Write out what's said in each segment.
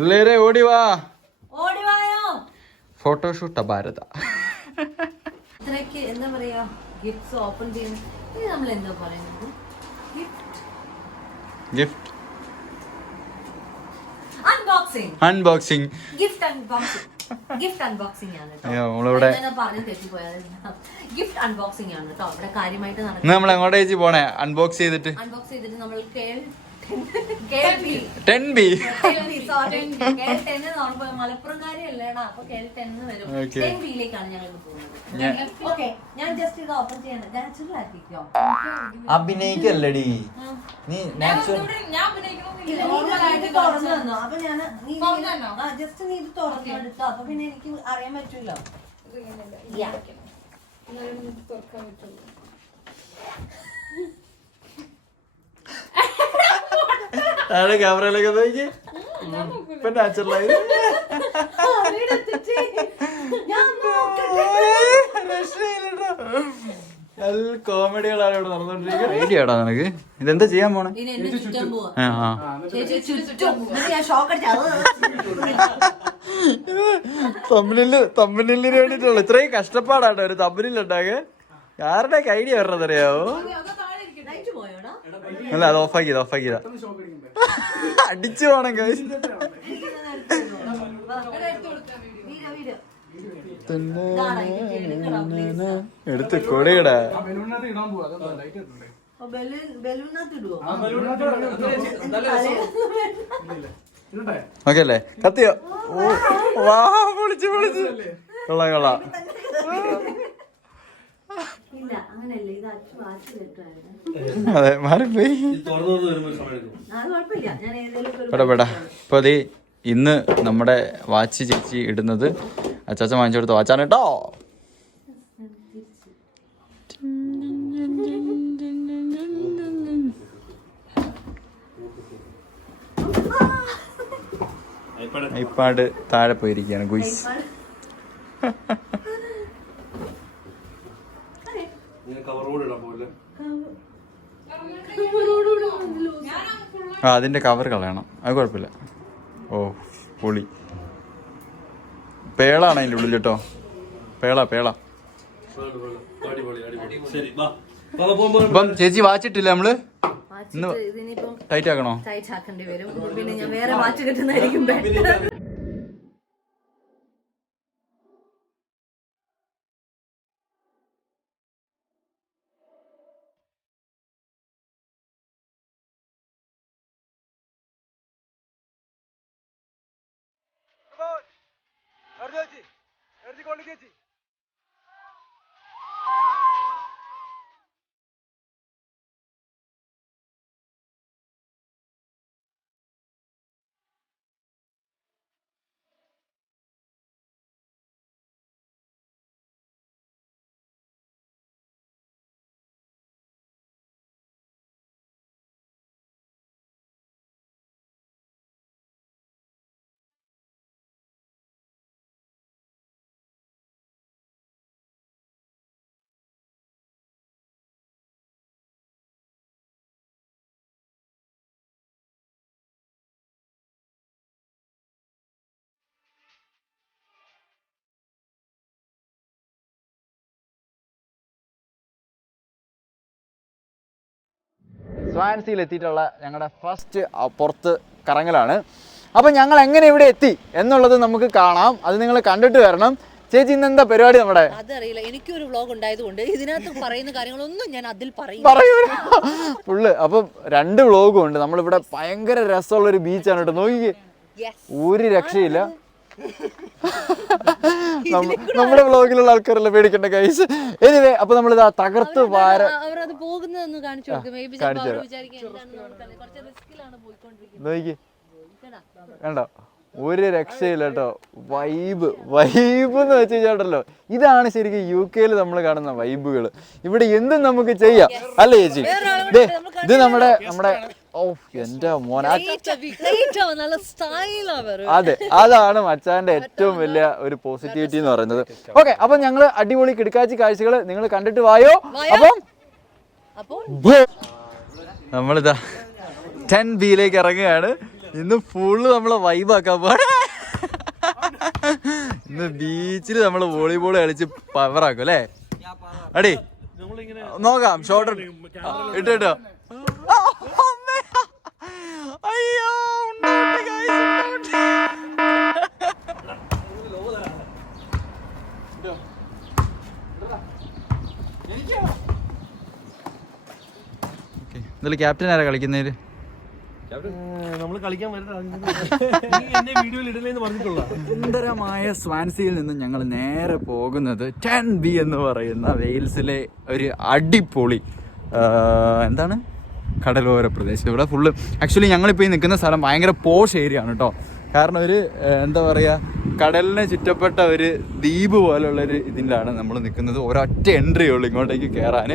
പിള്ളേരെ ഓടി വാ. ഓടി വായോ? ഫോട്ടോഷൂട്ട് ഭാരത. എന്താ പറയാ ഗിഫ്റ്റ്സ് ഓപ്പൺ ചെയ്യുന്നത് നമ്മൾ എന്താ പറയുന്നത്? Gift gift unboxing unboxing gift unboxing gift unboxing ആണ് ഗിഫ്റ്റ് അൺബോക്സിംഗ് ആണ് കേട്ടോ ഇവിടെ കാര്യമായിട്ട് നമ്മൾ എങ്ങോട്ടേക്ക് പോണേ? അൺബോക്സ് ചെയ്തിട്ട്. അൺബോക്സ് ചെയ്തിട്ട് നമ്മൾ കേൾ ടെൻ ബി അപ്പൊ ബിയിലേക്കാണ് ഞങ്ങൾ ഞാൻ- ഞാൻ ജസ്റ്റ് ഇത് ഓപ്പൺ ചെയ്യണം നാച്ചുറൽ ആക്കിക്കോ. അഭിനയിക്കല്ലടി. നീ തുറന്നു തന്നോ അപ്പൊ ഞാൻ ജസ്റ്റ് നീ ഇത് തുറന്നു എടുത്തോ. അപ്പൊ പിന്നെ എനിക്ക് അറിയാൻ പറ്റൂലോ. താഴെ ക്യാമറയിലൊക്കെ നോക്കി ഇപ്പൊ നാച്ചുറലായി. കോമഡികളാണ് ഇവിടെ നടന്നുകൊണ്ടിരിക്കുന്നത്. ഐഡിയാടാ നിനക്ക്. ഇതെന്താ ചെയ്യാൻ പോണേ? ഇനി ചുറ്റാൻ പോവാ ആ ആ. ചേച്ചി ചുറ്റും. എന്നിട്ട് ഞാൻ ഷോക്ക് അടിച്ചു തമ്മിലിൽ തമ്മിലിന് വേണ്ടിട്ടുള്ള ഇത്രയും കഷ്ടപ്പാടാട്ടോ ഒരു തമ്മിലുണ്ടാകെ ആരുടെ ഐഡിയ വരണത് അറിയാവോ ലൈറ്റ് പോയോടാ അല്ല അത് ഓഫാക്കി ഓഫാക്കി അടിച്ചു പോണം guys. വീഡിയോ വീഡിയോ എടുത്ത് കൊടിയടാ ഓക്കെ അല്ലേ കത്തിയോ ഓ, വാ പൊളിച്ച് പൊളിച്ച് കൊള്ളാം കൊള്ളാം. ഇല്ല ഇത് വാച്ച് അതെ മാറിപ്പോയി അത് കുഴപ്പമില്ല ഞാൻ ഏതെങ്കിലും ഒരു പെടാ പെടാ ഇപ്പൊ അത് ഇന്ന് നമ്മുടെ വാച്ച് ചേച്ചി ഇടുന്നത് അച്ചാച്ച വാങ്ങിച്ചു കൊടുത്ത വാച്ചാണ് കേട്ടോ. ഐപ്പാട് താഴെ പോയിരിക്കുകയാണ് ഗുയ്സ്. കവറോട് ഇടാൻ പോലെ ആ അതിന്റെ കവർ കളയണം. അത് കുഴപ്പമില്ല. ഓ പൊളി. പേളാണ് അതിന്റെ ഉള്ളിൽ കേട്ടോ. പേള പേള. ഇപ്പം ചേച്ചി വാച്ചിട്ടില്ല നമ്മൾ? ടൈറ്റ് ആക്കണോ ടൈറ്റ് ആക്കേണ്ടി വരും. പിന്നെ ഞാൻ വേറെ വാച്ച് കിട്ടുന്നതായിരിക്കും സ്വാൻസിയിൽ എത്തിയിട്ടുള്ള ഞങ്ങളുടെ ഫസ്റ്റ് പുറത്ത് കറങ്ങലാണ്. അപ്പോൾ ഞങ്ങൾ എങ്ങനെ ഇവിടെ എത്തി എന്നുള്ളത് നമുക്ക് കാണാം. അത് നിങ്ങൾ കണ്ടിട്ട് വരണം. ചേച്ചി ഇന്ന് എന്താ പരിപാടി നമ്മുടെ? അതറിയില്ല. എനിക്കൊരു വ്ളോഗ് ഉണ്ടായതുകൊണ്ട് ഇതിനകത്ത് പറയുന്ന കാര്യങ്ങളൊന്നും ഞാൻ അതിൽ പറയും ഫുള്ള് അപ്പം രണ്ട് വ്ളോഗും ഉണ്ട്. നമ്മളിവിടെ ഭയങ്കര രസമുള്ള ഒരു ബീച്ചാണ് കേട്ടോ. നോക്കിക്കേ. ഒരു രക്ഷയില്ല. നമ്മുടെ വ്ളോഗിലുള്ള ആൾക്കാരെല്ലാം പേടിക്കണ്ട കൈസ് എനിവേ അപ്പൊ ഇതാ തകർത്ത് വാര നോക്കി. കണ്ടോ? ഒരു രക്ഷയില്ല കേട്ടോ. വൈബ് വൈബ് എന്ന് വെച്ച് കഴിഞ്ഞാട്ടല്ലോ ഇതാണ് ശരിക്കും യു കെയിൽ നമ്മൾ കാണുന്ന വൈബുകൾ ഇവിടെ എന്തും നമുക്ക് ചെയ്യാം. അല്ലേ ചേച്ചി? ഇത് നമ്മുടെ നമ്മുടെ എന്റെ അവർ അതെ അതാണ് മച്ചാന്റെ ഏറ്റവും വലിയ ഒരു പോസിറ്റിവിറ്റി എന്ന് പറയുന്നത്. ഓക്കെ അപ്പൊ ഞങ്ങൾ അടിപൊളി കിടക്കാച്ചി കാഴ്ചകൾ നിങ്ങൾ കണ്ടിട്ട് വായോ? അപ്പം നമ്മളിതാ ടെൻ ബിയിലേക്ക് ഇറങ്ങുകയാണ്. ഇന്ന് ഫുള്ള് നമ്മളെ വൈബാക്കാൻ പോണ ഇന്ന് ബീച്ചിൽ നമ്മൾ വോളിബോൾ കളിച്ച് പവറാക്കും അല്ലേ? അടി നോക്കാം ഷോർട്ട് ഇട്ടോ അയ്യോ ക്യാപ്റ്റൻ ആരാ കളിക്കുന്നതിൽ? നമ്മൾ കളിക്കാൻ വരുന്നത് എന്നെ വീഡിയോയിൽ ഇടലേന്ന് പറഞ്ഞിട്ടുള്ള സുന്ദരമായ സ്വാൻസിയിൽ നിന്ന് ഞങ്ങൾ നേരെ പോകുന്നത് ടെൻ ബി എന്ന് പറയുന്ന വെയിൽസിലെ ഒരു അടിപൊളി എന്താണ്? കടലോര പ്രദേശം. ഇവിടെ ഫുള്ള് ആക്ച്വലി ഞങ്ങളിപ്പോൾ ഈ നിൽക്കുന്ന സ്ഥലം ഭയങ്കര പോഷ് ഏരിയ ആണ് കേട്ടോ കാരണം ഒരു എന്താ പറയുക കടലിനെ ചുറ്റപ്പെട്ട ഒരു ദ്വീപ് പോലുള്ളൊരു ഇതിലാണ് നമ്മൾ നിൽക്കുന്നത് ഒരൊറ്റ എൻട്രി ഉള്ളൂ ഇങ്ങോട്ടേക്ക് കയറാൻ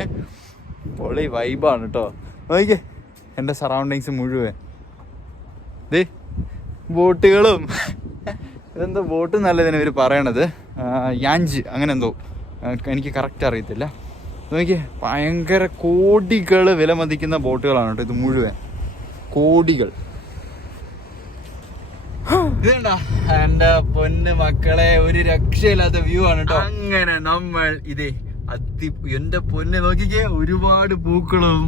പൊളി വൈബാണ് കേട്ടോ നോക്കിക്കേ എന്റെ സറൗണ്ടിങ്സ് മുഴുവൻ. ദേ ബോട്ടുകളും. ഇതെന്തോ ബോട്ട് നല്ലതിനെ ഇവർ പറയണത്? യാഞ്ച് അങ്ങനെ എന്തോ. എനിക്ക് കറക്റ്റ് അറിയത്തില്ല. നോക്കിയേ ഭയങ്കര കോടികൾ വില മതിക്കുന്ന ബോട്ടുകളാണ് കേട്ടോ ഇത് മുഴുവൻ. കോടികൾ. ഇതുണ്ട? എന്റെ പൊന്ന് മക്കളെ ഒരു രക്ഷയില്ലാത്ത വ്യൂ ആണ് കേട്ടോ. അങ്ങനെ നമ്മൾ ഇതേ അതി എന്റെ പൊന്നെ നോക്കിക്കേ ഒരുപാട് പൂക്കളും.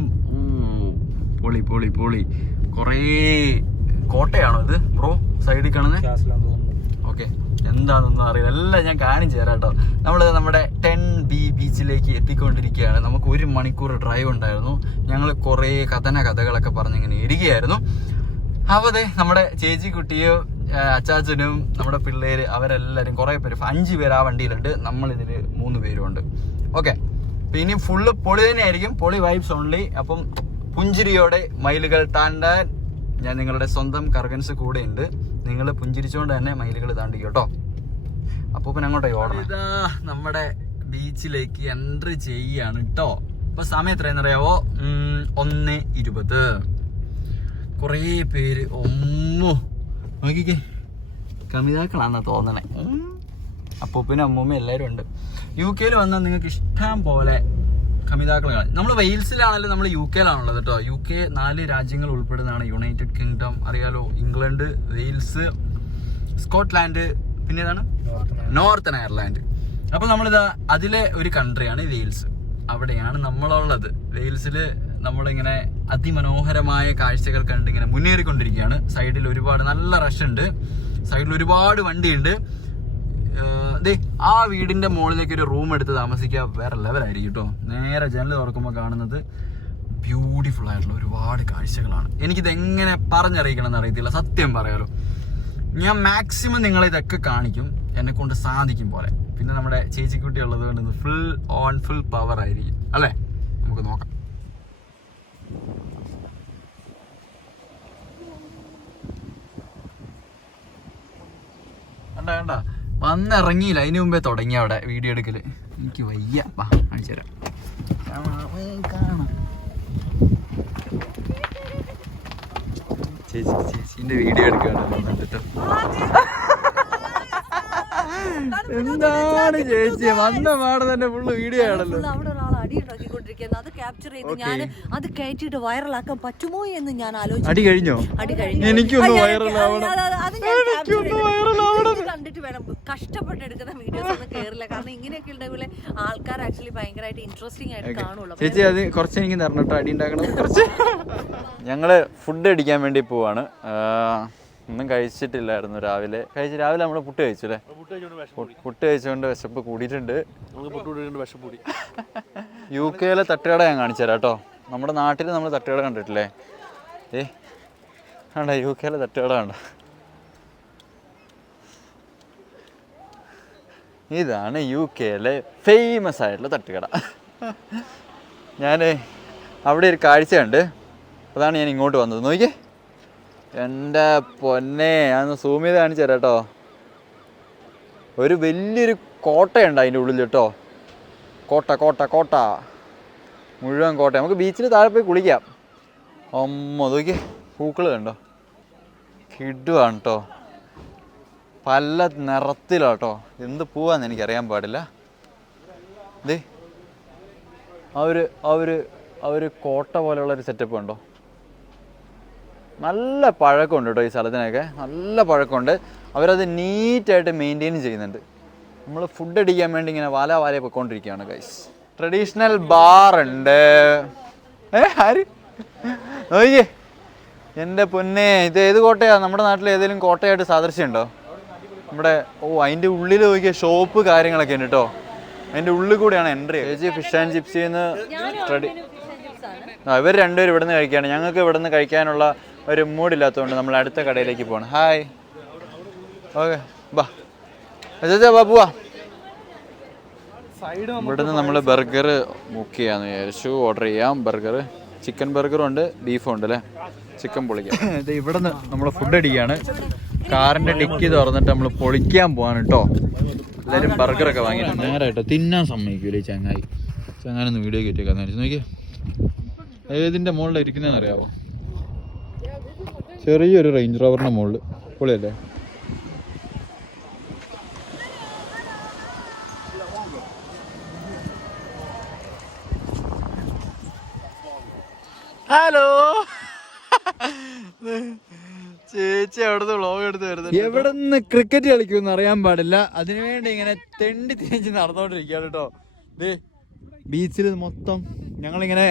പൊളി പൊളി പൊളി. കൊറേ കോട്ടയാണോ ഇത് ബ്രോ സൈഡിൽ കാണുന്നത് എന്താണെന്നൊന്നും അറിയില്ല. എല്ലാം ഞാൻ കാണിച്ചു തരാം കേട്ടോ. നമ്മൾ നമ്മുടെ ടെൻ ബി ബീച്ചിലേക്ക് എത്തിക്കൊണ്ടിരിക്കുകയാണ്. നമുക്ക് ഒരു മണിക്കൂർ ഡ്രൈവ് ഉണ്ടായിരുന്നു. ഞങ്ങൾ കുറേ കഥന കഥകളൊക്കെ പറഞ്ഞിങ്ങനെ ഇരിക്കുകയായിരുന്നു. അപ്പോൾ അതെ നമ്മുടെ ചേച്ചി കുട്ടിയോ അച്ചാച്ചനും നമ്മുടെ പിള്ളേര് അവരെല്ലാവരും കുറേ പേര് അഞ്ച് പേര് ആ വണ്ടിയിലുണ്ട്. നമ്മളിതിൽ മൂന്ന് പേരും ഉണ്ട് ഓക്കെ ഇനി ഫുള്ള് പൊളി തന്നെയായിരിക്കും. പൊളി വൈബ്സ് ഓൺലി അപ്പം പുഞ്ചിരിയോടെ മൈലുകൾ താണ്ടാൻ ഞാൻ നിങ്ങളുടെ സ്വന്തം കർഗൻസ് കൂടെ ഉണ്ട് നിങ്ങൾ പുഞ്ചിരിച്ചുകൊണ്ട് തന്നെ മയിലുകൾ താണ്ടിക്കും കേട്ടോ അപ്പോൾ പിന്നെ അങ്ങോട്ടേ ഓടണം. ഇതാ നമ്മുടെ ബീച്ചിലേക്ക് എൻട്രി ചെയ്യാണ് കേട്ടോ ഇപ്പൊ സമയം എത്രയെന്ന് അറിയാവോ? ഒന്ന് ഇരുപത്. കുറേ പേര് ഒമ്മു. നോക്കിക്കേ. കമിതാക്കളാണെന്നാ തോന്നണേ. പിന്നെ അമ്മൂമ്മയും എല്ലാവരും ഉണ്ട്. യു കെയിൽ വന്നാൽ നിങ്ങൾക്ക് ഇഷ്ടം പോലെ കമിതാക്കൾ കാണാം. നമ്മൾ വെയിൽസിലാണല്ലോ നമ്മൾ യു കെയിലാണുള്ളത് കേട്ടോ. യു കെ നാല് രാജ്യങ്ങൾ ഉൾപ്പെടുന്നതാണ്. യുണൈറ്റഡ് കിങ്ഡം അറിയാലോ ഇംഗ്ലണ്ട് വെയിൽസ് സ്കോട്ട്ലാൻഡ് പിന്നെ ഏതാണ്? Northern Ireland. അപ്പൊ നമ്മളിതാ അതിലെ ഒരു കൺട്രിയാണ് വെയിൽസ്. അവിടെയാണ് നമ്മളുള്ളത്. വെയിൽസിൽ നമ്മളിങ്ങനെ അതിമനോഹരമായ കാഴ്ചകൾ കണ്ട് ഇങ്ങനെ മുന്നേറിക്കൊണ്ടിരിക്കുകയാണ്. സൈഡിൽ ഒരുപാട് നല്ല റഷ് ഉണ്ട്. സൈഡിൽ ഒരുപാട് വണ്ടിയുണ്ട് ദേ ആ വീടിന്റെ മുകളിലേക്ക് ഒരു റൂം എടുത്ത് താമസിക്കുക വേറെ ലെവലായിരിക്കും കേട്ടോ നേരെ ജനൽ തുറക്കുമ്പോൾ കാണുന്നത് ബ്യൂട്ടിഫുൾ ആയിട്ടുള്ള ഒരുപാട് കാഴ്ചകളാണ്. എനിക്കിത് എങ്ങനെ പറഞ്ഞറിയിക്കണം എന്ന് അറിയത്തില്ല സത്യം പറയാലോ. ഞാൻ മാക്സിമം നിങ്ങളെ ഇതൊക്കെ കാണിക്കും എന്നെ കൊണ്ട് സാധിക്കും പോലെ. പിന്നെ നമ്മുടെ ചേച്ചിക്കുട്ടി ഉള്ളത് കൊണ്ട് ഫുൾ ഓൺ ഫുൾ പവർ ആയിരിക്കും. അല്ലേ? നമുക്ക് നോക്കാം. കണ്ട ഇറങ്ങിയില്ല അതിന് മുമ്പേ തുടങ്ങി അവിടെ വീഡിയോ എടുക്കൽ. എനിക്ക് വയ്യ. വാ കാണിച്ചു തരാം. ചേച്ചി ചേച്ചിന്റെ വീഡിയോ എടുക്കുകയാണ് വന്നിട്ട്. എന്താണ് ചേച്ചി? വന്ന പാടെ തന്നെ ഫുള്ള് വീഡിയോ ആണല്ലോ. അവിടെ ഒരാൾ അടി ഉണ്ടാക്കിക്കൊണ്ടിരിക്കുന്നത് അത് ക്യാപ്ചർ ചെയ്ത് ഞാൻ അത് കയറ്റിയിട്ട് വൈറലാക്കാൻ പറ്റുമോ എന്ന് ഞാൻ ആലോചിച്ചു. അടി കഴിഞ്ഞോ? അടി കഴിഞ്ഞു. എനിക്കൊന്ന് വൈറലാവണം അത് ഞാൻ capture എനിക്കൊന്ന് ചെയ്തു. വൈറലാവണം ഇത് കണ്ടിട്ട് വേണം കഷ്ടപ്പെട്ട് എടുക്കുന്ന വീഡിയോസ് ഒന്നും കേറില്ല. കാരണം ഇങ്ങനെയൊക്കെ ഉണ്ടെങ്കിൽ ആൾക്കാർ ആക്ച്വലി ഭയങ്കരമായിട്ട് ഇൻട്രസ്റ്റിംഗ് ആയിട്ട് കാണുള്ളൂ. ചേച്ചി അത് കുറച്ച് എനിക്ക് തരണം കേട്ടോ. അടി ഉണ്ടാക്കണം. കുറച്ച്. ഞങ്ങൾ ഫുഡ് അടിക്കാൻ വേണ്ടി പോവാണ്. ഒന്നും കഴിച്ചിട്ടില്ലായിരുന്നു രാവിലെ. കഴിച്ച് രാവിലെ നമ്മൾ പുട്ട് കഴിച്ചു അല്ലേ? പുട്ട് കഴിച്ചുകൊണ്ട് വിശപ്പ് കൂടിയിട്ടുണ്ട്. യു കെയിലെ തട്ടുകട ഞാൻ കാണിച്ചു തരാം കേട്ടോ. നമ്മുടെ നാട്ടിൽ നമ്മൾ തട്ടുകട കണ്ടിട്ടില്ലേ? ഏ കണ്ട യു കെയിലെ തട്ടുകട കണ്ട? ഇതാണ് യു കെയിലെ ഫേമസ് ആയിട്ടുള്ള തട്ടുകട. ഞാൻ അവിടെ ഒരു കാഴ്ച ഉണ്ട് അതാണ് ഞാൻ ഇങ്ങോട്ട് വന്നത്. നോക്കിയേ. എന്റെ പൊന്നെ ഞാൻ സൂം ചെയ്ത് കാണിച്ചു തരാം കേട്ടോ ഒരു വലിയൊരു കോട്ടയുണ്ട് അതിന്റെ ഉള്ളിൽ കേട്ടോ കോട്ട കോട്ട കോട്ട. മുഴുവൻ കോട്ട. നമുക്ക് ബീച്ചിൽ താഴെ പോയി കുളിക്കാം. അമ്മ നോക്കിയേ. പൂക്കൾ കണ്ടോ? കിടുവാണ് കേട്ടോ പല നിറത്തിലാട്ടോ. എന്ത് പൂവാന്ന് എനിക്കറിയാൻ പാടില്ല. ദേ ആ ഒരു ആ കോട്ട പോലെയുള്ള ഒരു സെറ്റപ്പ് ഉണ്ടോ നല്ല പഴക്കമുണ്ട് കേട്ടോ ഈ സ്ഥലത്തിനൊക്കെ. നല്ല പഴക്കമുണ്ട്. അവരത് നീറ്റായിട്ട് മെയിന്റെയിൻ ചെയ്യുന്നുണ്ട്. നമ്മൾ ഫുഡ് അടിക്കാൻ വേണ്ടി ഇങ്ങനെ വാല വാല പൊയ്ക്കൊണ്ടിരിക്കുകയാണ് ഗൈസ് ട്രഡീഷണൽ ബാർ ഉണ്ട്. ഏ ആര്? നോക്കിയേ എന്റെ പൊന്നേ ഇത് ഏത് കോട്ടയാണ് നമ്മുടെ നാട്ടിൽ ഏതെങ്കിലും കോട്ടയായിട്ട് സാദൃശ്യമുണ്ടോ നമ്മുടെ ഓ അതിന്റെ ഉള്ളിൽ നോക്കിയ ഷോപ്പ് കാര്യങ്ങളൊക്കെ ഉണ്ട് കേട്ടോ അതിന്റെ ഉള്ളിൽ കൂടിയാണ് എൻട്രി ചേച്ചി ഫിഷ് ആൻഡ് ചിപ്സിൽ നിന്ന് റെഡി ആ ഇവർ രണ്ടുപേരും ഇവിടുന്ന് നിന്ന് കഴിക്കുകയാണ്. ഞങ്ങൾക്ക് ഇവിടുന്ന് കഴിക്കാനുള്ള ഒരു മൂഡില്ലാത്തതുകൊണ്ട് നമ്മൾ അടുത്ത കടയിലേക്ക് പോകണം ഹായ് ഓക്കെ ബാ ചേച്ചാ ബാ പോവാ. ഇവിടുന്ന് നമ്മൾ ബർഗർ ബുക്ക് ചെയ്യാന്ന് വിചാരിച്ചു. ഓർഡർ ചെയ്യാം. ബർഗർ ചിക്കൻ ബർഗറും ഉണ്ട്. ബീഫും ഉണ്ട് അല്ലേ? ചിക്കൻ പൊളിക്കാം. ഇത് ഇവിടുന്ന് നമ്മൾ ഫുഡ് അടിക്കുകയാണ്. കാറിന്റെ ഡിക്കി തുറന്നിട്ട് നമ്മൾ പൊളിക്കാൻ പോവാണ് കേട്ടോ എല്ലാവരും ബർഗറൊക്കെ വാങ്ങിയിട്ടുണ്ട്. നേരായിട്ടോ തിന്നാൻ സമ്മതിക്കൂലേ ചങ്ങായി. ചങ്ങാനൊന്ന് വീഡിയോ കയറ്റിയേക്കാന്ന് വെച്ചു നോക്കിയേ. ഏതിന്റെ മുകളിലാണ് ഇരിക്കുന്നതെന്ന് അറിയാവോ? ചെറിയൊരു റേഞ്ച് റോവറിന്റെ മുകളിൽ പൊളിയല്ലേ? ഹലോ ചേച്ചി അവിടുന്ന് വ്ളോഗ് എടുത്ത് വരുന്നത് എവിടെ നിന്ന് ക്രിക്കറ്റ് കളിക്കുമെന്ന് അറിയാൻ പാടില്ല. അതിനുവേണ്ടി ഇങ്ങനെ തെണ്ടി തിരിഞ്ഞ് നടന്നുകൊണ്ടിരിക്കുകയാണ് കേട്ടോ. ദേ ബീച്ചിൽ മൊത്തം ഞങ്ങളിങ്ങനെ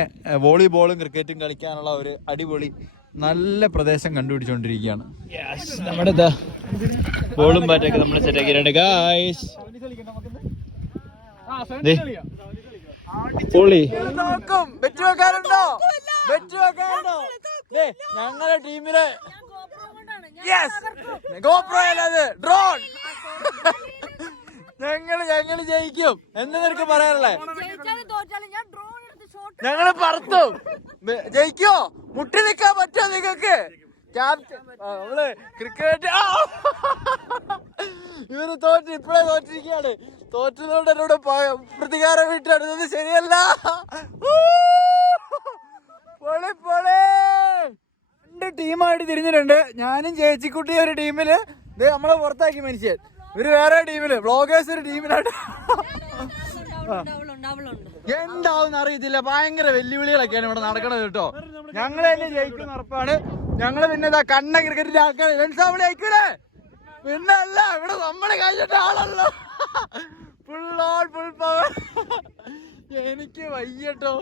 വോളിബോളും ക്രിക്കറ്റും കളിക്കാനുള്ള ഒരു അടിപൊളി നല്ല പ്രദേശം കണ്ടുപിടിച്ചുകൊണ്ടിരിക്കുകയാണ് നമ്മുടെ ബോളും ബാറ്റൊക്കെ നമ്മൾ സെറ്റ് ആക്കിയിട്ടുണ്ട്. ഗായ്സ് പൊളി. ഞങ്ങളുടെ ടീമിൽ ഗോപ്രോ അല്ലത് ഡ്രോൺ ഞങ്ങൾ ഞങ്ങൾ ജയിക്കും. എന്താ നിനക്ക് പറയാനുള്ളേ? ഞങ്ങൾ പറത്തും. ജയിക്കോ? മുട്ടി നിക്കാൻ പറ്റോ നിങ്ങക്ക്? നമ്മൾ ക്രിക്കറ്റ്! ഇവർ തോറ്റ് ഇപ്പഴേ തോറ്റിരിക്കുകയാണ്. തോറ്റതുകൊണ്ട് എന്നോട് പ്രതികാരം വീട്ടിലടുന്നത് ശരിയല്ല. പൊളി പൊളി! രണ്ട് ടീമായിട്ട് തിരിഞ്ഞിട്ടുണ്ട്. ഞാനും ചേച്ചിക്കുട്ടി ഒരു ടീമിൽ. ദേ നമ്മളെ പുറത്താക്കി മനുഷ്യൻ. ഇവർ വേറെ ടീമിൽ. വ്ളോഗേഴ്സ് ഒരു ടീമിലായിട്ട് എന്താവും അറിയത്തില്ല ഭയങ്കര വെല്ലുവിളികളൊക്കെയാണ് ഇവിടെ നടക്കണത് കേട്ടോ. ഞങ്ങൾ തന്നെ ജയിക്കുന്ന ഉറപ്പാണ്. ഞങ്ങൾ പിന്നെ ഇതാ കണ്ണ ക്രിക്കറ്റിന്റെ ആൾക്കാർ വെൻസാവിളി ജയിക്കൂലേ പിന്നെ അല്ല ഇവിടെ നമ്മൾ കഴിഞ്ഞിട്ട് ആളല്ലോ. ഫുൾ ഓൺ ഫുൾ പവർ എനിക്ക് വയ്യട്ടോ.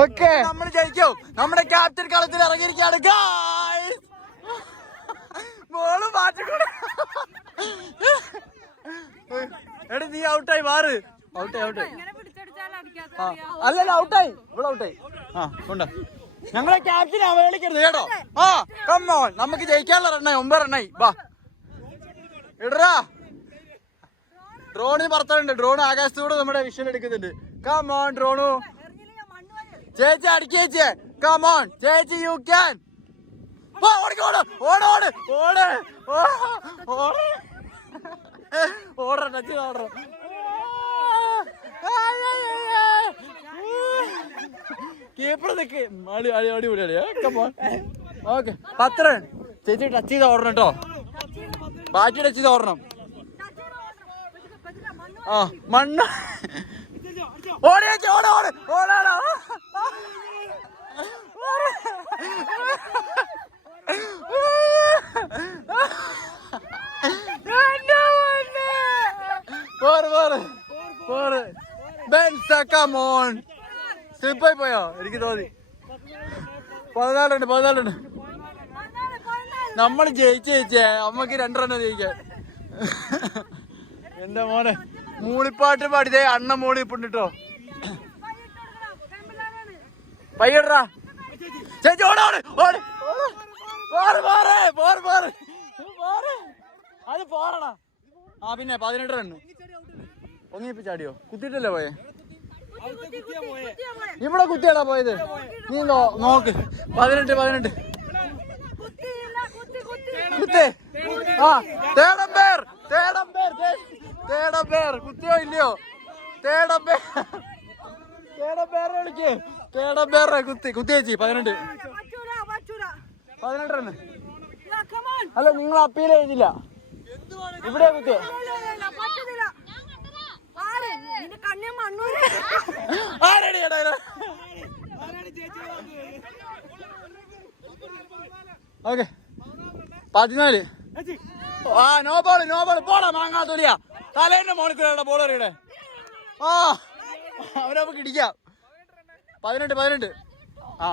ഓക്കെ. നമ്മൾ ജയിക്കും. നമ്മുടെ ക്യാപ്റ്റൻ കളത്തിൽ ഇറങ്ങിയിരിക്കുകയാണ്. ഗായ്സ് ബോൾ മാറ്റിക്കൂടെ എടി നീ ഔട്ടായി മാറ്. ഔട്ടായി ഔട്ടായി അല്ലല്ല ഔട്ടായി ഇവിടെ ഔട്ടായി ആ ഉണ്ട് ഞങ്ങളെ ക്യാപ്റ്റൻ അവഹേളിക്കരുത് കേട്ടോ. ആ കമ്മോൺ നമുക്ക് ജയിക്കാനുള്ള റണ്ണായി ഒമ്പത് റണ്ണായി വാ. ഇടറാ. ഡ്രോണിന് പറത്തുന്നുണ്ട് ഡ്രോൺ ആകാശത്തൂടെ നമ്മുടെ വിഷൻ എടുക്കുന്നുണ്ട്. Come on drone. ചേച്ചി അടിക്കേച്ചേ കമോൺ ചേച്ചി യു ക്യാൻ കീപ്പർ നിക്ക്. അടി അടി അടി. ഓക്കെ പത്ത് ചേച്ചി ടച്ച് ചെയ്ത് ഓടണം കേട്ടോ ബാറ്റ് ടച്ച് ചെയ്ത് ഓടണം. ആ മണ്ണ്. ഓടിയേക്ക് ഓട് ഓട് സ്ലിപ്പായി പോയോ? എനിക്ക് തോന്നി. പതിനാലുണ്ട് പതിനാലുണ്ട്. നമ്മൾ ജയിച്ച് ജയിച്ചേ അമ്മയ്ക്ക് രണ്ടെണ്ണം ജയിക്കാം. എന്റെ മോനെ. മൂളിപ്പാട്ട് പാടിയതേ അണ്ണ മൂളി പിണ്ടിട്ടോ പയ്യടാ. ചേച്ചി ഓടാണ് അത് പോറടാ ആ പിന്നെ പതിനെട്ട് റണ്ണ് ഒന്നിപ്പി ചാടിയോ? കുത്തിയിട്ടല്ലേ പോയെ? ഇവിടെ കുത്തിയാടാ പോയത്. നോ- നോക്ക്. പതിനെട്ട് പതിനെട്ട്. കുത്തേ. ആ തേടം പേർ തേടം പേർ കുത്തിയോ ഇല്ലയോ? വിളിക്ക്. കുത്തി. കുത്തി ചേച്ചി? പതിനെട്ട്. പതിനെട്ട് അല്ല നിങ്ങൾ അപ്പീൽ ചെയ്തില്ല. ഇവിടെ കുത്തിയോ? ആരടി ഓക്കെ പതിനാല്. ആ നോ ബോൾ നോ ബോൾ പോടാ മാങ്ങാ തൊലിയാ. തലേന്റെ മോണിക്കൂടെ ബോൾ എറിയണേ ആ നമുക്ക് ഇടിക്കാം. പതിനെട്ട് പതിനെട്ട്. ആ.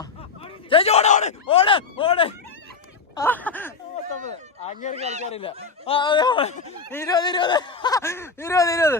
ചേച്ചി ഓടെ ഓടെ ഓടെ ഓടെ. അങ്ങനെ കളിക്കാറില്ല. ഇരുപത് ഇരുപത്. ഇരുപത് ഇരുപത്. ഇരുപത് ഇരുപത്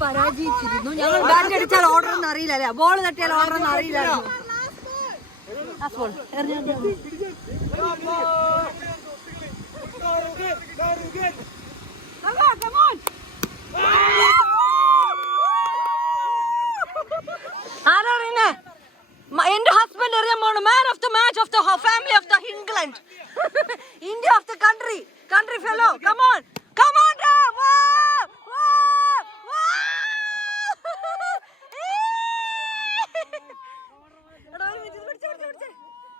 പരാജയിച്ചിരുന്നു. ഞങ്ങൾ ബാറ്റ് അടിച്ചാൽ ഓർഡർ ഒന്നും അറിയില്ല ബോൾ തട്ടിയാൽ ഓർഡർ ഒന്നും അറിയില്ല ആരറിയുന്നേ എന്റെ ഹസ്ബൻഡ് അറിയാൻ പോണു man of the match of the family of the England India of the country country fellow come on come on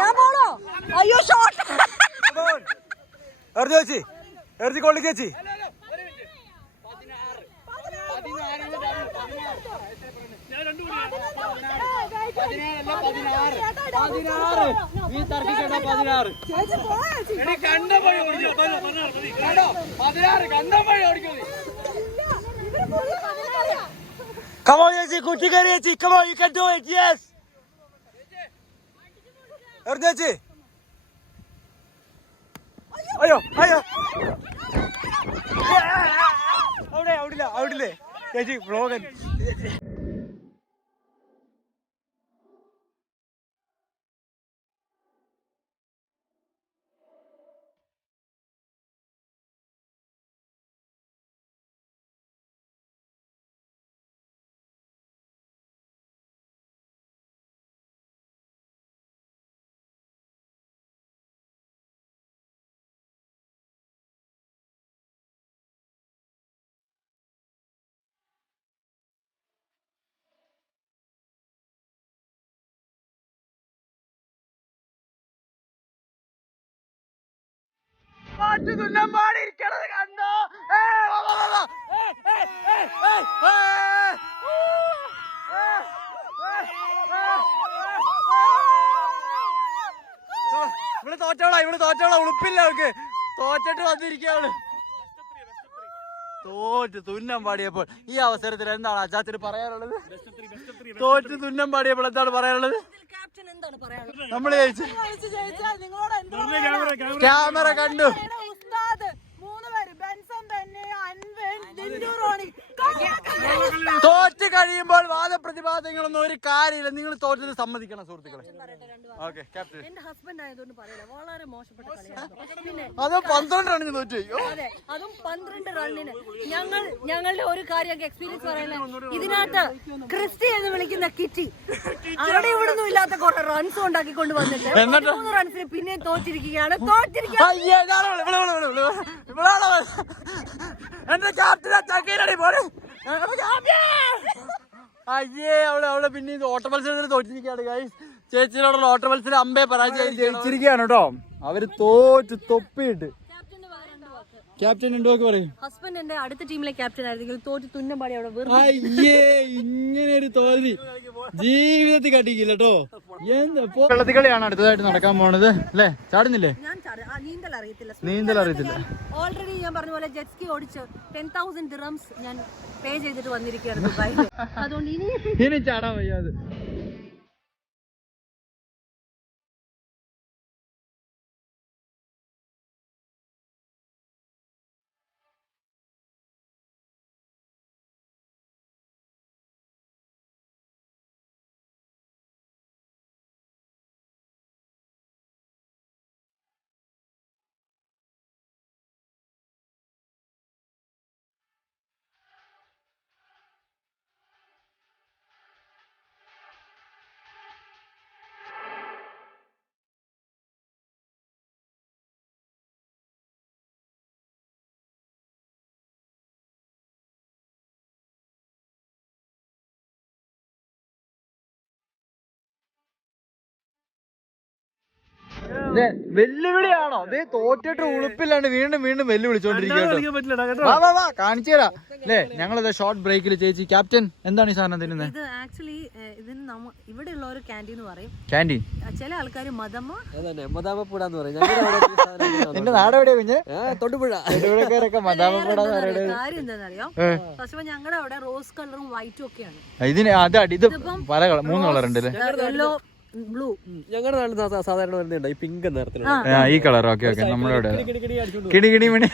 ഞാൻ പോണോ? അയ്യോ ഷോട്ട് എറിഞ്ഞു ചേച്ചി. എറിഞ്ഞു കൊള്ളി ചേച്ചി കമോ ചേച്ചി കുറ്റി കയറി ചേച്ചി come on you can do it yes എറിഞ്ഞു ചേച്ചി അയ്യോ അയ്യോ. അവിടെ അവിടില്ല അവിടില്ലേ? ചേച്ചി വ്ളോഗൻ ഇവൾ തോറ്റോളാ ഇവൾ തോറ്റോളാ ഉളുപ്പില്ല അവൾക്ക് തോറ്റിട്ട് വന്നിരിക്കാവൾ തോറ്റ് തുന്നം പാടിയപ്പോൾ ഈ അവസരത്തിൽ എന്താണ് അച്ചാച്ചന് പറയാനുള്ളത്? തോറ്റ് തുന്നം പാടിയപ്പോൾ എന്താണ് പറയാനുള്ളത്? ക്യാപ്റ്റൻ എന്താണ് പറയാനുള്ളത്? നമ്മൾ ജയിച്ചു. ക്യാമറ കണ്ടു ഉസ്താദ് മൂന്ന് പേര് ബെൻസൺ തന്നെ അൻവൻ ദിന്റു റോണി തോറ്റ് കഴിയുമ്പോൾ വാദപ്രതിവാദങ്ങളൊന്നും ഒരു കാര്യമില്ല. നിങ്ങൾ തോറ്റത് സമ്മതിക്കണം സുഹൃത്തുക്കളെ. Okay captain. എന്റെ ഹസ്ബൻഡ് ആയതുകൊണ്ട് പറയില്ല. വളരെ മോശപ്പെട്ട കളിയായിരുന്നു പിന്നെ അത് പന്ത്രണ്ട് റണ്ണിന് തോറ്റു? അയ്യോ. അതെ അതും പന്ത്രണ്ട് റണ്ണിന് ഞങ്ങൾ ഞങ്ങളുടെ ഒരു കാര്യം എക്സ്പീരിയൻസ് പറയുന്നത് ഇതിനകത്ത് ക്രിസ്റ്റി എന്ന് വിളിക്കുന്ന കിറ്റി അവിടെ ഇവിടെ ഒന്നും ഇല്ലാത്ത കുറെ റൺസ് ഉണ്ടാക്കിക്കൊണ്ട് വന്നിട്ട് മൂന്ന് റൺസിന് പിന്നെ തോറ്റിരിക്കുകയാണ്. തോറ്റിരിക്കുക അയ്യേ, ഇതാണ്? ഇവൾ, ഇവൾ, ഇവൾ, ഇവൾ, ഇവൾ. എന്റെ ക്യാപ്റ്റൻ പോലെ അയ്യേ അവൾ അവൾ പിന്നെ ഓട്ട മത്സരത്തിന് തോറ്റിരിക്കുകയാണ് ഗൈസ് ചേച്ചിയോടുള്ള ഓട്ട മത്സരം അമ്പേ പരാജയം ജയിച്ചിരിക്കുകയാണ് കേട്ടോ. അവർ തോറ്റ് തൊപ്പിയിട്ട്. ക്യാപ്റ്റൻ ഉണ്ടോ പറയും. ഹസ്ബൻഡ് എന്റെ അടുത്ത ടീമിലെ ക്യാപ്റ്റൻ ആയിരുന്നെങ്കിൽ തോറ്റ് തുന്നം പാടി അവിടെ അയ്യേ ഇങ്ങനെ ഒരു തോൽവി. ജീവിതത്തിൽ കട്ടിക്കില്ല കേട്ടോ. എന്താ വെള്ളത്തി കളിയാണ് അടുത്തതായിട്ട് നടക്കാൻ പോണത്. അല്ലേ? ചാടുന്നില്ലേ ഞാൻ ചാടി- ആ, നീന്തൽ അറിയത്തില്ല. നീന്തൽ അറിയത്തില്ല. ഓൾറെഡി ഞാൻ പറഞ്ഞ പോലെ ജെറ്റ്സ്കി ഓടിച്ച് ടെൻ തൗസൻഡ് ദിറംസ് ഞാൻ പേ ചെയ്തിട്ട് വന്നിരിക്കുകയാണ് ദുബായിൽ അതുകൊണ്ട് ഇനി ഇനി ചാടാൻ വയ്യാതെ വെല്ലുവിളിയാണോ? അതേ തോറ്റിട്ട് ഉളുപ്പില്ലാണ്ട് വീണ്ടും വീണ്ടും വെല്ലുവിളിച്ചോണ്ടിരിക്കും വാ വാ വാ കാണിച്ചു തരാം. അല്ലേ ഞങ്ങളിത് ഷോർട്ട് ബ്രേക്കിൽ ചേച്ചി. ക്യാപ്റ്റൻ എന്താണ് ഈ സാധനം തിന്നുന്നത് ഇത് ആക്ച്വലി ഇതിന് നമ്മ ഉള്ള ഒരു ക്യാന്റീൻ എന്ന് പറയും. ക്യാന്റീൻ ചില ആൾക്കാർ മതമ്മ എന്റെ പറയും. ഞങ്ങളുടെ അവിടെ സാധനം നിന്റെ നാട് എവിടെയാ കുഞ്ഞ്? തൊടുപുഴ. തൊടുപുഴക്കാരൊക്കെ വേറെന്താന്ന് കാര്യം എന്താണെന്നറിയോ? പക്ഷെ ഞങ്ങളുടെ അവിടെ റോസ് കളറും വൈറ്റും ഒക്കെയാണ്. ഇതിന് അതാ അടി ഇത് പല കളർ മൂന്ന് കളർ ഉണ്ട് യെല്ലോ ബ്ലൂ ഞങ്ങളുടെ നാട്ടിൽ സാ- സാധാരണ വരുന്നുണ്ട് ഈ പിങ്ക് നിറത്തിലുള്ള ആ, ഈ കളർ ഓക്കെ ഓക്കെ. നമ്മുടെ ഇവിടെ കിടി കിടി അടിച്ചോണ്ട് കിണി കിണി മണി.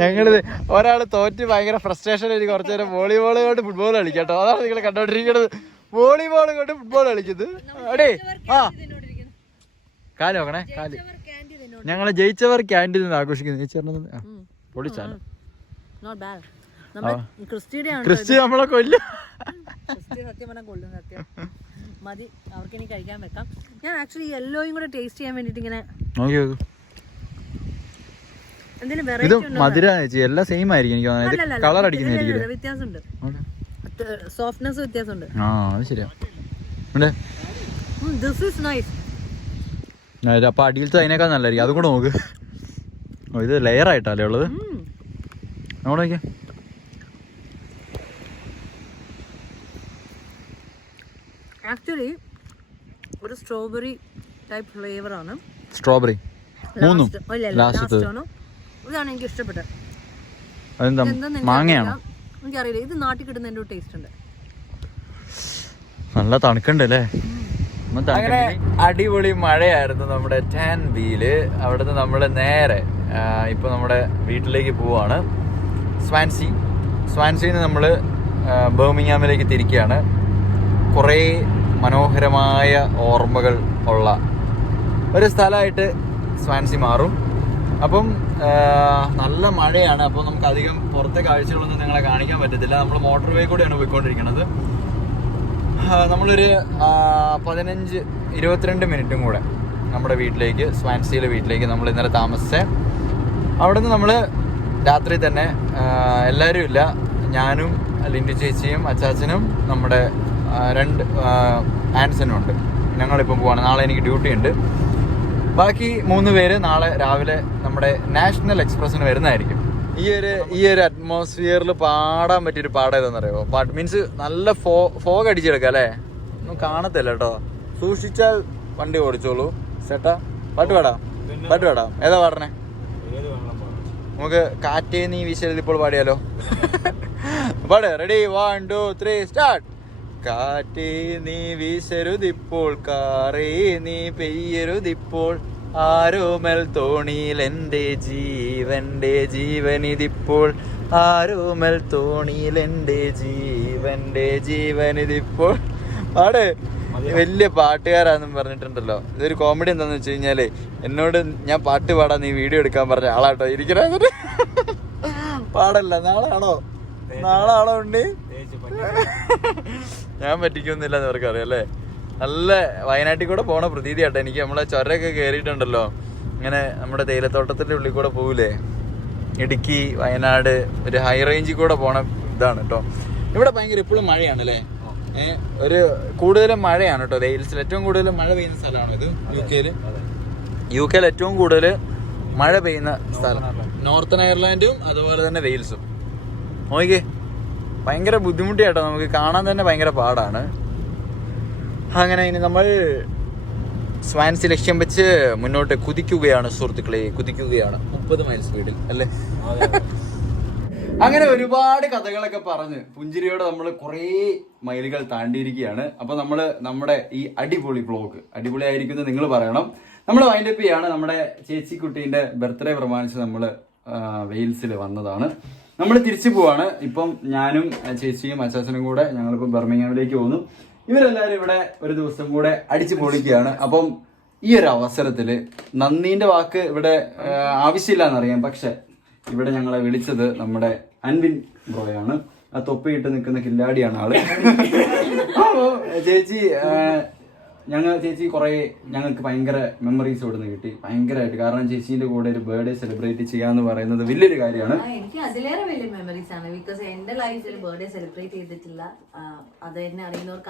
ഞങ്ങളിത് ഒരാൾ തോറ്റ് ഭയങ്കര ഫ്രസ്ട്രേഷൻ ആയിട്ട് കുറച്ചു നേരം വോളിബോൾ കൊണ്ട് ഫുട്ബോൾ കളിക്കട്ടോ അതാണ് നിങ്ങൾ കണ്ടോണ്ടിരിക്കുന്നത്. വോളിബോൾ കൊണ്ട് ഫുട്ബോൾ കളിക്കുന്നത്. അടേ ആ കാൽ നോക്കണേ കാൽ. ഞങ്ങൾ ജയിച്ചവർ ക്യാന്റീൻ നിന്ന് ആഘോഷിക്കുന്നു. ക്രിസ്റ്റിയുടെ ആണ് ക്രിസ്റ്റി നമ്മളെ കൊല്ലും സത്യം പറഞ്ഞാൽ കൊള്ളും സത്യം. മതി. അവർക്ക് ഇനി കഴിക്കാൻ വെക്കാം. ഞാൻ ആക്ച്വലി യെല്ലോയും കൂടെ ടേസ്റ്റ് ചെയ്യാൻ വേണ്ടിട്ട് ഇങ്ങനെ ഇത് മധുര എല്ലാം സെയിം ആയിരിക്കും എനിക്ക് തോന്നുന്നത്. കളർ അടിക്കുന്നതായിരിക്കും വ്യത്യാസമുണ്ട്. സോഫ്റ്റ്നെസ് വ്യത്യാസമുണ്ട്. ആ അത് ശരിയാ. ദിസ് ഈസ് നൈസ് അല്ല, അപ്പൊ അടിയിലത്തെ അതിനേക്കാൾ നല്ലതായിരിക്കും. അതും കൂടെ നോക്ക്. ഇത് ലെയർ ആയിട്ടല്ലേ ഉള്ളത്? അങ്ങോട്ട് ആക്ച്വലി ഒരു സ്ട്രോബെറി ടൈപ്പ് ഫ്ലേവർ ആണ്. സ്ട്രോബെറി മൂന്നും. ഇതാണ് എനിക്ക് ഇഷ്ടപ്പെട്ടത്. മാങ്ങയാണോ? എനിക്കറിയില്ല. ഇത് നാട്ടിൽ കിട്ടുന്ന എന്റെ ടേസ്റ്റ് ഉണ്ട്. നല്ല തണുക്കുണ്ട് അല്ലേ? അങ്ങനെ അടിപൊളി മഴയായിരുന്നു നമ്മുടെ ടാൻ ബീൽ അവിടുന്ന് നമ്മൾ നേരെ ഇപ്പൊ നമ്മുടെ വീട്ടിലേക്ക് പോവാണ്. സ്വാൻസി. സ്വാൻസിയിൽ നിന്ന് നമ്മൾ ബർമിങ്ങാമിലേക്ക് തിരിക്കുകയാണ്. കുറേ മനോഹരമായ ഓർമ്മകൾ ഉള്ള ഒരു സ്ഥലമായിട്ട് സ്വാൻസി മാറും. അപ്പം നല്ല മഴയാണ്. അപ്പോൾ നമുക്ക് അധികം പുറത്തെ കാഴ്ചകളൊന്നും നിങ്ങളെ കാണിക്കാൻ പറ്റത്തില്ല. നമ്മൾ മോട്ടോർ വേ കൂടെയാണ് പോയിക്കൊണ്ടിരിക്കുന്നത്. നമ്മളൊരു പതിനഞ്ച് ഇരുപത്തിരണ്ട് മിനിറ്റും കൂടെ നമ്മുടെ വീട്ടിലേക്ക് സ്വാൻസിയിലെ വീട്ടിലേക്ക് നമ്മൾ ഇന്നലെ താമസിച്ച. അവിടെ നിന്ന് നമ്മൾ രാത്രി തന്നെ എല്ലാവരും ഇല്ല. ഞാനും ലിൻഡു ചേച്ചിയും അച്ചാച്ചനും നമ്മുടെ രണ്ട് ആൻസനും ഉണ്ട് ഞങ്ങളിപ്പം പോവാണ്. നാളെ എനിക്ക് ഡ്യൂട്ടി ഉണ്ട് ബാക്കി മൂന്ന് പേര് നാളെ രാവിലെ നമ്മുടെ നാഷണൽ എക്സ്പ്രസ്സിന് വരുന്നതായിരിക്കും. ഈ ഒരു ഈ ഒരു അറ്റ്മോസ്ഫിയറിൽ പാടാൻ പറ്റിയൊരു പാடம் അറിയോ പാട്ട് മീൻസ് നല്ല ഫോ ഫോഗ് അടിച്ചെടുക്കുക അല്ലേ? ഒന്നും കാണത്തില്ല കേട്ടോ. സൂക്ഷിച്ചാൽ വണ്ടി ഓടിച്ചോളൂ. ചേട്ടാ പാട്ട് പാടാം. പാട്ട് പാടാം. ഏതാ പാടണേ? നമുക്ക് കാറ്റേ നീ വീശലിൽ ഇപ്പോൾ പാടിയാലോ? പാട്. Ready one two three start കാറ്റേ നീ വീശരുതിപ്പോൾ കാറേ നീ പെയ്യരുതിപ്പോൾ. ആരോമൽ തോണിയിൽ എന്റെ ജീവന്റെ ജീവനിതിപ്പോൾ ആരോമൽ തോണിയിൽ എന്റെ ജീവന്റെ ജീവനിതിപ്പോൾ പാട് വലിയ പാട്ടുകാരാന്നും പറഞ്ഞിട്ടുണ്ടല്ലോ. ഇതൊരു കോമഡി എന്താന്ന് വെച്ച് കഴിഞ്ഞാൽ എന്നോട് ഞാൻ പാട്ട് പാടാൻ നീ വീഡിയോ എടുക്കാൻ പറഞ്ഞ ആളാട്ടോ. ഇരിക്കണ പാടല്ല നാളാണോ? നാളാണോ ഉണ്ണി? ഞാൻ പറ്റിക്കൊന്നുമില്ല എന്ന് അവർക്ക് അറിയാം അല്ലേ? നല്ല വയനാട്ടിൽ കൂടെ പോണ പ്രതീതി ആട്ടെ എനിക്ക് നമ്മളെ ചൊരൊക്കെ കയറിയിട്ടുണ്ടല്ലോ ഇങ്ങനെ നമ്മുടെ തേയിലത്തോട്ടത്തിന്റെ ഉള്ളിൽ കൂടെ പോവില്ലേ ഇടുക്കി വയനാട് ഒരു ഹൈ റേഞ്ചിൽ കൂടെ പോണ ഇതാണ് കേട്ടോ ഇവിടെ ഭയങ്കര ഇപ്പോഴും മഴയാണ് അല്ലേ? ഏഹ് ഒരു കൂടുതലും മഴയാണ് കേട്ടോ വെയിൽസിൽ ഏറ്റവും കൂടുതൽ മഴ പെയ്യുന്ന സ്ഥലമാണ് ഇത് യു കെയിൽ യു കെയിൽ ഏറ്റവും കൂടുതൽ മഴ പെയ്യുന്ന സ്ഥലം. നോർത്തൺ അയർലാൻഡും അതുപോലെ തന്നെ വെയിൽസും നോക്കിക്കേ. ഭയങ്കര ബുദ്ധിമുട്ടിയാട്ടോ. നമുക്ക് കാണാൻ തന്നെ ഭയങ്കര പാടാണ്. അങ്ങനെ ഇനി നമ്മൾ സ്വാൻസി ലക്ഷ്യം വെച്ച് മുന്നോട്ട് കുതിക്കുകയാണ് സുഹൃത്തുക്കളെ. കുതിക്കുകയാണ്. മുപ്പത് മൈൽ സ്പീഡിൽ അല്ലേ? അങ്ങനെ ഒരുപാട് കഥകളൊക്കെ പറഞ്ഞ് പുഞ്ചിരിയോടെ നമ്മൾ കുറേ മൈലുകൾ താണ്ടിയിരിക്കുകയാണ്. അപ്പൊ നമ്മൾ നമ്മുടെ ഈ അടിപൊളി ബ്ലോഗ് അടിപൊളി ആയിരിക്കും നിങ്ങൾ പറയണം. നമ്മൾ വൈൻഡപ്പ് ചെയ്യാണ്. നമ്മുടെ ചേച്ചിക്കുട്ടീന്റെ ബർത്ത്ഡേ പ്രമാണിച്ച് നമ്മൾ വെയിൽസിൽ വന്നതാണ്. നമ്മൾ തിരിച്ചു പോവാണ്. ഇപ്പം ഞാനും ചേച്ചിയും അച്ചാച്ചനും കൂടെ ഞങ്ങളിപ്പോൾ ബർമിങ്ങാമിലേക്ക് പോകുന്നു. ഇവരെല്ലാവരും ഇവിടെ ഒരു ദിവസം കൂടെ അടിച്ചു പൊളിക്കുകയാണ്. അപ്പം ഈ ഒരു അവസരത്തിൽ നന്ദീന്റെ വാക്ക് ഇവിടെ ആവശ്യമില്ല എന്നറിയാം പക്ഷെ ഇവിടെ ഞങ്ങളെ വിളിച്ചത് നമ്മുടെ അൻവിൻ ബ്രോയാണ്. ആ തൊപ്പിയിട്ട് നിൽക്കുന്ന കില്ലാടിയാണ് ആൾ. ചേച്ചി ഞങ്ങൾ ചേച്ചി കുറേ ഞങ്ങൾക്ക് ഭയങ്കര മെമ്മറീസ് ഇവിടുന്ന് കിട്ടി. ഭയങ്കരമായിട്ട് കാരണം ചേച്ചീന്റെ കൂടെ ഒരു ബർത്ത്ഡേ സെലിബ്രേറ്റ് ചെയ്യാന്ന് പറയുന്നത് വലിയൊരു കാര്യമാണ്. എനിക്ക് അതിലേറെ വലിയ മെമ്മറീസ് ആണ്. ബിക്കോസ് എന്റെ ലൈഫിൽ ബർത്ത്ഡേ സെലിബ്രേറ്റ് ചെയ്തിട്ടില്ല. അത് എന്നെ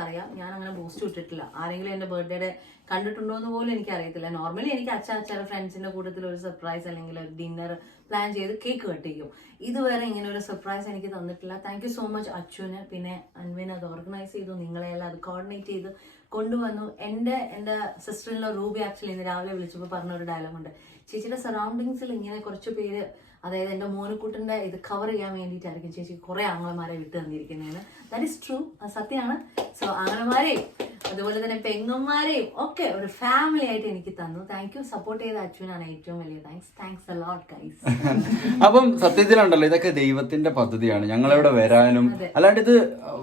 അറിയാം ഞാൻ അങ്ങനെ ബൂസ്റ്റ് ഇട്ടിട്ടില്ല ആരെങ്കിലും എന്റെ ബർത്ത്ഡേയുടെ കണ്ടിട്ടുണ്ടോ എന്ന് പോലും എനിക്ക് അറിയത്തില്ല നോർമലി എനിക്ക് അച്ഛ അച്ഛന ഫ്രണ്ട്സിന്റെ കൂട്ടത്തിൽ ഒരു സർപ്രൈസ് അല്ലെങ്കിൽ ഒരു ഡിന്നർ പ്ലാൻ ചെയ്ത് കേക്ക് കട്ട് ചെയ്യും. ഇതുവരെ ഇങ്ങനെ ഒരു സർപ്രൈസ് എനിക്ക് തന്നിട്ടില്ല. താങ്ക് യു സോ മച്ച് അച്ഛന്. പിന്നെ അൻവിൻ അത് ഓർഗനൈസ് ചെയ്തു. നിങ്ങളെല്ലാം അത് കോർഡിനേറ്റ് ചെയ്ത് കൊണ്ടുവന്നു. എന്റെ എന്റെ സിസ്റ്ററിനുള്ള റൂബി ആക്ച്വലി ഇന്ന് രാവിലെ വിളിച്ചപ്പോൾ പറഞ്ഞ ഒരു ഡയലോഗ് ഉണ്ട്. ചേച്ചിയുടെ സറൗണ്ടിങ്സിൽ ഇങ്ങനെ കുറച്ച് പേര് അതായത് എന്റെ മോനക്കൂട്ടിന്റെ ഇത് കവർ ചെയ്യാൻ വേണ്ടിയിട്ടായിരിക്കും ചേച്ചി കുറേ ആങ്ങളമാരെ വിട്ടു തന്നിരിക്കുന്നതിന് ദാറ്റ് ഇസ് ട്രൂ സത്യമാണ്. സോ ആങ്ങളമാരെയും അതുപോലെ തന്നെ പെങ്ങന്മാരെയും ഒക്കെ ഒരു ഫാമിലി ആയിട്ട് എനിക്ക് തന്നു. താങ്ക് യു സപ്പോർട്ട് ചെയ്ത അച്ഛനാണ് ഏറ്റവും വലിയ thanks thanks a lot lot guys അപ്പം സത്യത്തിലുണ്ടല്ലോ ഇതൊക്കെ ദൈവത്തിന്റെ പദ്ധതിയാണ്. ഞങ്ങളിവിടെ വരാനും അല്ലാണ്ട് ഇത്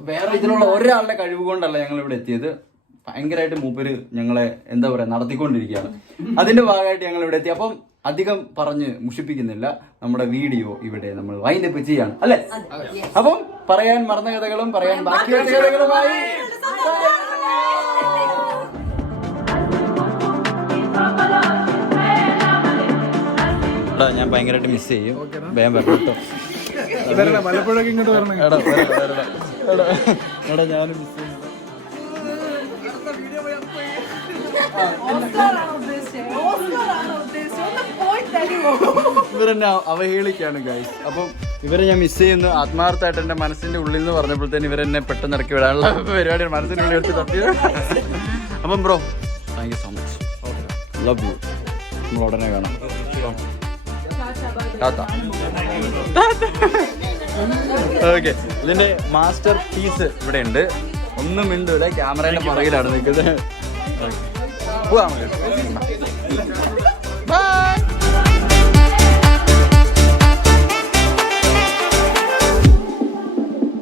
വേറെ ഇതിനുള്ള ഒരാളുടെ കഴിവ് കൊണ്ടല്ല ഞങ്ങൾ ഇവിടെ എത്തിയത്. ഭയങ്കരമായിട്ട് മൂപ്പര് ഞങ്ങളെ എന്താ പറയാ നടത്തിക്കൊണ്ടിരിക്കുകയാണ്. അതിന്റെ ഭാഗമായിട്ട് ഞങ്ങൾ ഇവിടെ എത്തി. അപ്പം അധികം പറഞ്ഞ് മുഷിപ്പിക്കുന്നില്ല. നമ്മുടെ വീഡിയോ ഇവിടെ നമ്മൾ വൈൻഡപ്പ് ചെയ്യാണ്. അല്ലെ? അപ്പം പറയാൻ മറന്ന കഥകളും പറയാൻ ബാക്കിയുള്ള കഥകളുമായി ഞാൻ ഭയങ്കരമായിട്ട് മിസ് ചെയ്യും. വേഗം വരണം കേട്ടോ. മലപ്പുഴ ഇങ്ങോട്ട് വരണം. എടാ, വരണം, വരണം. എടാ, എടാ, ഞാനും മിസ് ചെയ്യും. ഇവരെന്നെ അവഹേളിക്കാണ് ഗൈസ് അപ്പം ഇവരെ ഞാൻ മിസ് ചെയ്യുന്നു. ആത്മാർത്ഥമായിട്ട് എന്റെ മനസ്സിന്റെ ഉള്ളിൽ നിന്ന് പറഞ്ഞപ്പോഴത്തേന് ഇവരെന്നെ പെട്ടെന്ന് ഇറക്കി വിടാനുള്ള പരിപാടിയാണ് മനസ്സിന്റെ ഉള്ളിൽ എടുത്ത് തട്ടിയത് അപ്പം bro thank you so much love you നമ്മൾ ഉടനെ കാണാം. ഓക്കെ ഇതിന്റെ മാസ്റ്റർ പീസ് ഇവിടെ ഉണ്ട് ഒന്നും മിണ്ടൂല. ക്യാമറയുടെ പുറകിലാണ് നിൽക്കുന്നത്. പോവാം.